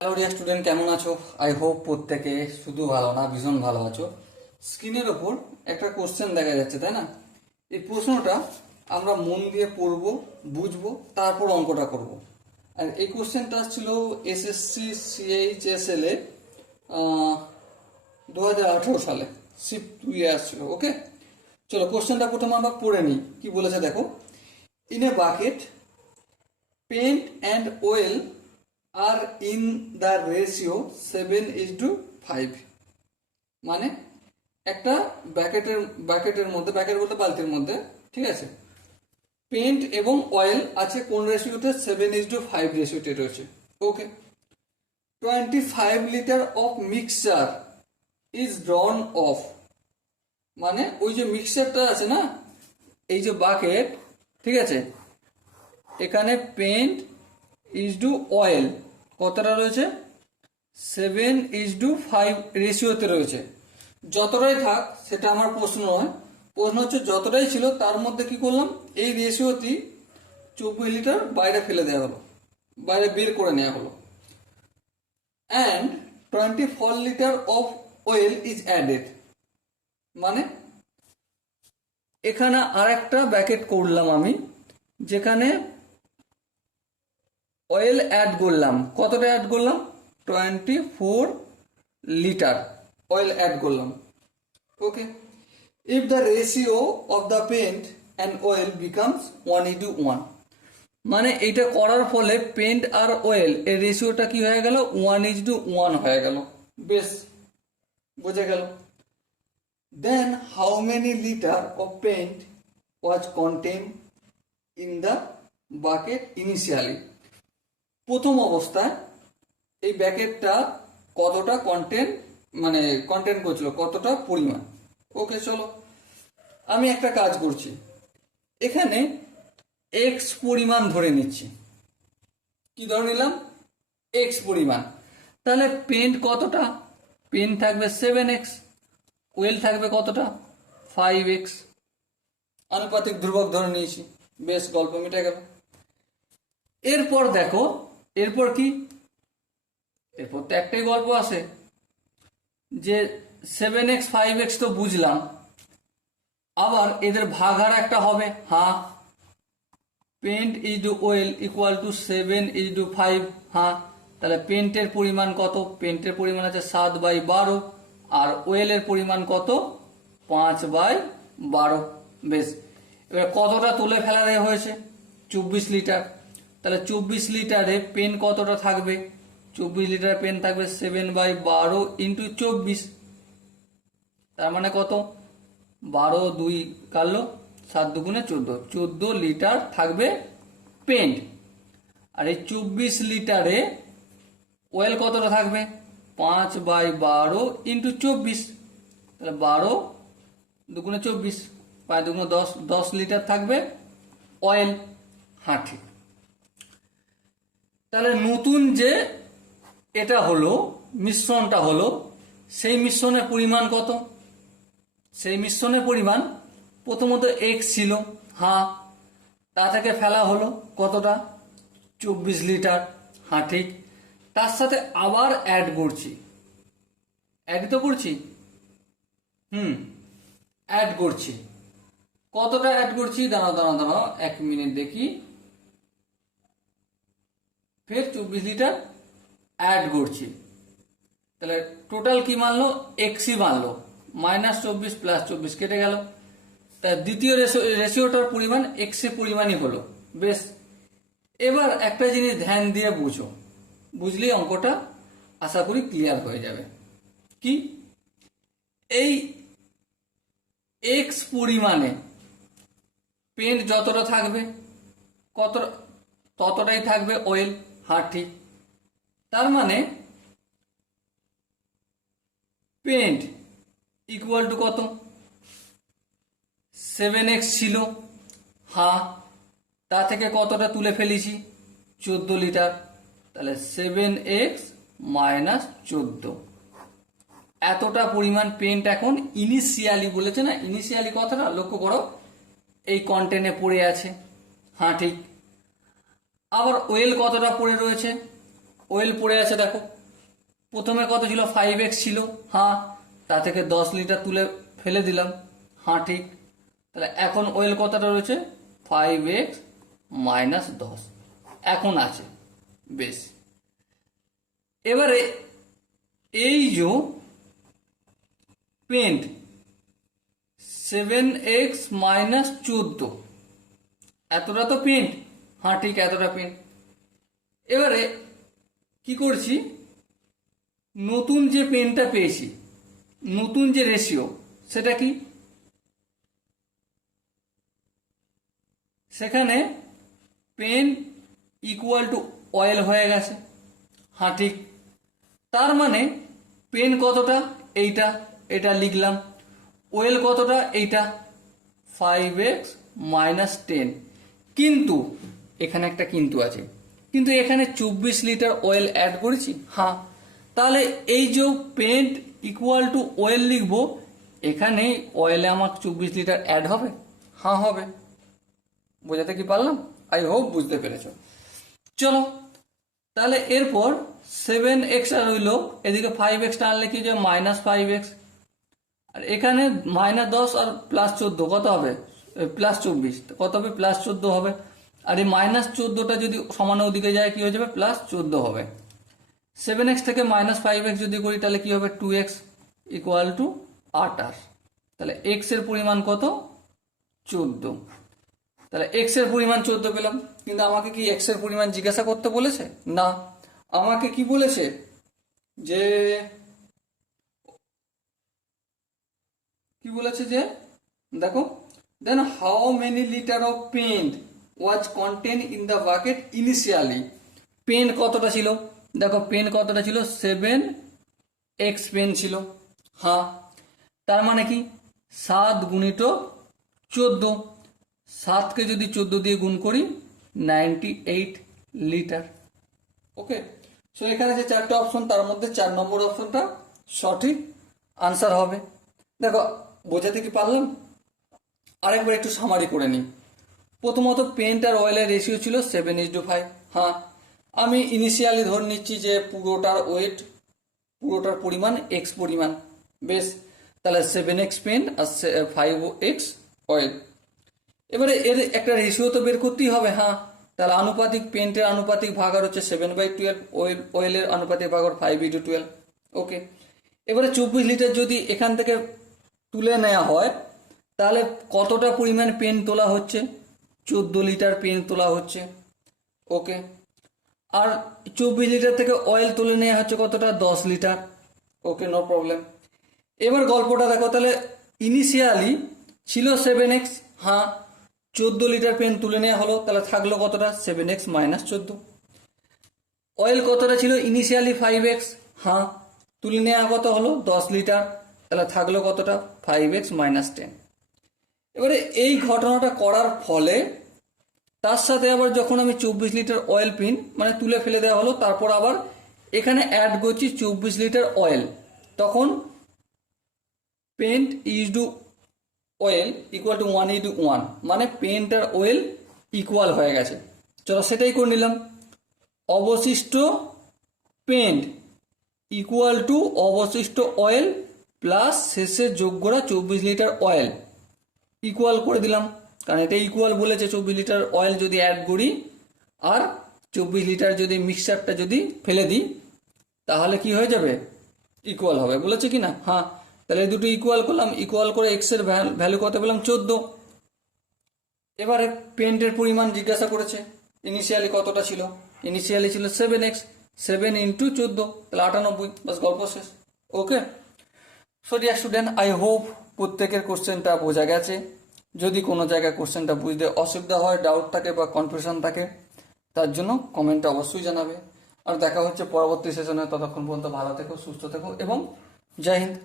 Hello dear student, কেমন আছো? I hope প্রত্যেকে শুধু ভালো না, ভীষণ ভালো আছো। স্ক্রিনের ওপর একটা কোশ্চেন দেখা যাচ্ছে, তাই না? এই প্রশ্নটা আমরা মন দিয়ে পড়বো, বুঝবো, তারপর অঙ্কটা করব। আর এই কোশ্চেনটা ছিল এসএসসি সিএইচএসএল এ 2018 সালে, শিফট 2 আসছিল। ওকে, চলো কোশ্চেনটা প্রথমে আমরা পড়ে নিই। কি বলেছে দেখো, in a bucket paint and oil are in the ratio 7:5। মানে একটা ব্যাকেটের মধ্যে, ব্যাকেট বলতে বালতির মধ্যে, ঠিক আছে, পেন্ট এবং অয়েল আছে কোন রেশিওতে? 7:5 রেশিওতে রয়েছে। ওকে, 25 litre of mixture is drawn of. মানে ওই যে মিক্সচারটা আছে না, এই যে বাকেট, ঠিক আছে, এখানে পেন্ট ইজ টু অয়েল কতটা রয়েছে? 7:5 রেশিওতে রয়েছে। যতটাই থাক সেটা আমার প্রশ্ন নয়, প্রশ্ন হচ্ছে যতটাই ছিল তার মধ্যে কি করলাম, এই রেশিওটি 24 লিটার বাইরে ফেলে দেওয়া হলো, বাইরে বের করে নেওয়া হলো। And 24 litre of oil is added. মানে এখানে আর একটা ব্যাকেট করলাম আমি, যেখানে অয়েল অ্যাড করলাম। কতটা অ্যাড করলাম? 24 লিটার অয়েল অ্যাড করলাম। Okay, if the ratio of the paint and oil becomes 1:1। মানে এইটা করার ফলে পেন্ট আর অয়েল এর রেশিওটা কি হয়ে গেল? 1:1 হয়ে গেল। বেশ, বোঝা গেল। Then how many litre of paint was contain in the bucket initially. প্রথম অবস্থায় এই ব্যাকেটটা কতটা কন্টেন্ট করছিল, কতটা পরিমাণ। ওকে, চলো আমি একটা কাজ করছি, এখানে এক্স পরিমাণ ধরে নিচ্ছি। কি ধরে নিলাম? এক্স পরিমাণ। তাহলে পেন্ট কতটা? পেন্ট থাকবে 7x, ওয়েল থাকবে কতটা? 5x। আনুপাতিক ধ্রুবক ধরে নিয়েছি। বেশ, গল্প মিটে গেল। এরপর দেখো, এরপর কি? এরপর তো একটাই গল্প আছে যে 7x 5x তো বুঝলাম, আবার এদের ভাগার একটা হবে। হ্যাঁ, paint is to oil equal to 7:5। হ্যাঁ, তাহলে পেন্টের পরিমাণ কত? পেন্টের পরিমাণ আছে 7/12, আর ওয়েলের পরিমাণ কত? 5/12। বেশ, এবার কতটা তুলে ফেলা হয়েছে? 24 লিটার। তাহলে 24 লিটারে পেন কতটা থাকবে? 24 লিটার পেন থাকবে 7/12 ইন্টু 24। তার মানে কত? 12 2 কাটলো, 7 2 14, 14 লিটার থাকবে পেন্ট। আর এই 24 লিটারে অয়েল কতটা থাকবে? 5/12 ইন্টু 24। তাহলে 12 2 24, 5 2 10, 10 লিটার থাকবে অয়েল। হ্যাঁ, ঠিক। তাহলে নতুন যে এটা হলো, মিশ্রণটা হলো, সেই মিশ্রণের পরিমাণ কত? সেই মিশ্রণের পরিমাণ প্রথমত এক্স ছিল। হ্যাঁ, তা থেকে ফেলা হলো কতটা? 24 লিটার। হ্যাঁ, ঠিক। তার সাথে আবার অ্যাড করছি, অ্যাড তো করছি, অ্যাড করছি। কতটা অ্যাড করছি? দাঁড়াও দাঁড়াও দাঁড়াও, 1 মিনিট দেখি। ফের 24 লিটার অ্যাড করছি। তাহলে টোটাল কি মানলো? এক্সই মানলো। -24 + 24 কেটে গেল। তা দ্বিতীয় রেশিওটার পরিমাণ এক্স এর পরিমাণই হলো। বেশ, এবার একটা জিনিস ধ্যান দিয়ে বুঝো, বুঝলেই অঙ্কটা আশা করি ক্লিয়ার হয়ে যাবে। কি? এই এক্স পরিমাণে পেন্ট যতটা থাকবে, কত ততটাই থাকবে অয়েল। হ্যাঁ, ঠিক। তার মানে পেন্ট ইকুয়াল টু কত? 7x ছিল। হ্যাঁ, তা থেকে কতটা তুলে ফেলেছি? 14 লিটার। তাহলে 7x - 14, এতটা পরিমাণ পেন্ট এখন ইনিশিয়ালি বলেছে না, ইনিশিয়ালি কথাটা লক্ষ্য করো, এই কন্টেনে পড়ে আছে। হ্যাঁ, ঠিক। আবার ওয়েল কতটা পড়ে রয়েছে? অয়েল পড়ে আছে দেখো, প্রথমে কত ছিল 5x ছিল, হ্যাঁ, তা থেকে 10 লিটার তুলে ফেলে দিলাম, হ্যাঁ ঠিক। তাহলে এখন অয়েল কতটা রয়েছে 5x মাইনাস 10 এখন আছে, বেশ। এবারে এই যে পেন্ট 7x মাইনাস 14 এতটা তো পেন্ট, হ্যাঁ ঠিক এতটা পেন্ট। এবারে কি করছি, নতুন যে পেনটা পেয়েছি, নতুন যে রেশিও সেটা কি, সেখানে পেন ইকুয়াল টু অয়েল হয়ে গেছে, হ্যাঁ ঠিক। তার মানে পেন কতটা, এইটা, এটা লিখলাম। অয়েল কতটা, এইটা 5x মাইনাস 10। কিন্তু এখানে একটা কিন্তু আছে, কিন্তু এখানে 24 লিটার অয়েল অ্যাড করেছি, হ্যাঁ। তাহলে এই যে পেন্ট ইকুয়াল টু অয়েল লিখবো, এখানে অয়েলে আমার 24 লিটার অ্যাড হবে, হ্যাঁ হবে। বোঝাতে কি পারলাম? আই হোপ বুঝতে পেরেছ। চলো তাহলে এরপর 7x আর রইল, এদিকে 5x আনলে কি যে মাইনাস 5x, আর এখানে মাইনাস 10 আর প্লাস 14 কত হবে, প্লাস 24 কত হবে, প্লাস 14 হবে। আর এই মাইনাস 14টা যদি সমান ওদিকে যায় কি হয়ে যাবে, প্লাস 14 হবে। 7x থেকে মাইনাস 5x যদি করি তাহলে কি হবে, 2x ইকুয়াল টু 28। তাহলে x এর পরিমাণ কত, 14। তাহলে x এর পরিমাণ 14 পেলাম, কিন্তু আমাকে কি x এর পরিমাণ জিজ্ঞাসা করতে বলেছে না, আমাকে কি বলেছে যে, কি বলেছে যে দেখো, then how many litre of paint was contain in the bucket initially. Paint কতটা ছিল, দেখো পেন কতটা ছিল, 7x পেন ছিল, হ্যাঁ। তার মানে কি 7 গুণিত 14, 7কে যদি 14 দিয়ে গুণ করি 98 লিটার। ওকে, সো এখানে যে 4টে অপশন তার মধ্যে 4 নম্বর অপশনটা সঠিক আনসার হবে। দেখো বোঝাতে কি পারলাম, আরেকবার একটু সামারি করে নিই। প্রথমত পেন্ট আর অয়েলের রেশিও ছিল 7:5, হ্যাঁ। আমি ইনিশিয়ালি ধরে নিচ্ছি যে পুরোটার ওয়েট, পুরোটার পরিমাণ x পরিমাণ, বেশ। তাহলে 7x পেন্ট আর 5x অয়েল। এবারে এর একটা রেশিও তো বের করতেই হবে, হ্যাঁ। তাহলে আনুপাতিক, পেন্টের আনুপাতিক ভাগার হচ্ছে 7/12, অয়েলের আনুপাতিক ভাগার 5:12। ওকে, এবারে 24 লিটার যদি এখান থেকে তুলে নেওয়া হয় তাহলে কতটা পরিমাণ পেন তোলা হচ্ছে, 14 লিটার পেন তোলা হচ্ছে। ওকে, আর 24 লিটার থেকে অয়েল তুলে নেওয়া হচ্ছে কতটা, 10 লিটার। ওকে, নো প্রবলেম। এবার গল্পটা দেখো, তাহলে ইনিশিয়ালি ছিল 7x, হ্যাঁ। 14 লিটার পেন তুলে নেওয়া হলো, তাহলে থাকলো কতটা, 7x মাইনাস 14। অয়েল কতটা ছিল ইনিশিয়ালি, 5x, হ্যাঁ। তুলে নেওয়া কত হলো, 10 লিটার, তাহলে থাকলো কতটা, 5x মাইনাস 10। এবারে এই ঘটনাটা করার ফলে তার সাথে আবার যখন আমি 24 লিটার অয়েল পিন মানে তুলে ফেলে দেওয়া হলো, তারপর আবার এখানে অ্যাড করছি 24 লিটার অয়েল, তখন paint is to oil equal to 1:1, মানে পেন্ট আর অয়েল ইকুয়াল হয়ে গেছে। চলো সেটাই করে নিলাম। অবশিষ্ট পেন্ট ইকুয়াল টু অবশিষ্ট অয়েল প্লাস শেষে যোগ করা 24 লিটার অয়েল ইকুয়াল করে দিলাম, কারণ এটা ইকুয়াল বলেছে। 24 লিটার অয়েল যদি অ্যাড করি আর 24 লিটার যদি মিক্সচারটা যদি ফেলে দিই তাহলে কি হয়ে যাবে, ইকুয়াল হবে, বলেছে কি না, হ্যাঁ। তাহলে দুটো ইকুয়াল করলাম, ইকুয়াল করে এক্স এর ভ্যালু কত পেলাম, 14। এবারে পেন্টের পরিমাণ জিজ্ঞাসা করেছে, ইনিশিয়ালি কতটা ছিল, ইনিশিয়ালি ছিল 7x, 7 ইন্টু 14, তাহলে 98, বাস গল্প শেষ। Okay, so dear student, I hope প্রত্যেকের কোশ্চেনটা বোঝা গেছে। যদি কোনো জায়গায় কোশ্চেনটা বুঝতে অসুবিধা হয়, ডাউট থাকে বা কনফিউশন থাকে, তার জন্য কমেন্টে অবশ্যই জানাবে। আর দেখা হচ্ছে পরবর্তী সেশনে, ততক্ষণ পর্যন্ত ভালো থেকো, সুস্থ থেকো এবং জয় হিন্দ।